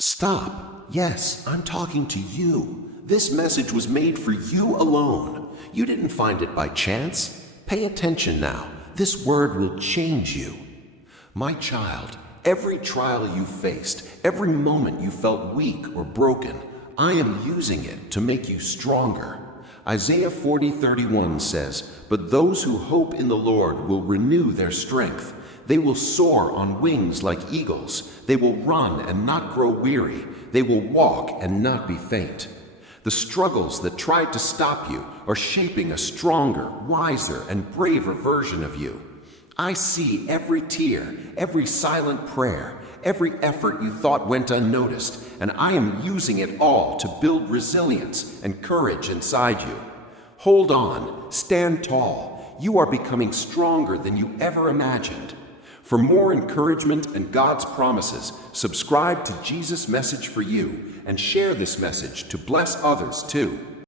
Stop. Yes, I'm talking to you. This message was made for you alone. You didn't find it by chance. Pay attention now. This word will change you. My child, every trial you faced, every moment you felt weak or broken, I am using it to make you stronger. Isaiah 40:31 says, "But those who hope in the Lord will renew their strength. They will soar on wings like eagles. They will run and not grow weary. They will walk and not be faint." The struggles that tried to stop you are shaping a stronger, wiser, and braver version of you. I see every tear, every silent prayer, every effort you thought went unnoticed, and I am using it all to build resilience and courage inside you. Hold on, stand tall. You are becoming stronger than you ever imagined. For more encouragement and God's promises, subscribe to Jesus' Message for You and share this message to bless others too.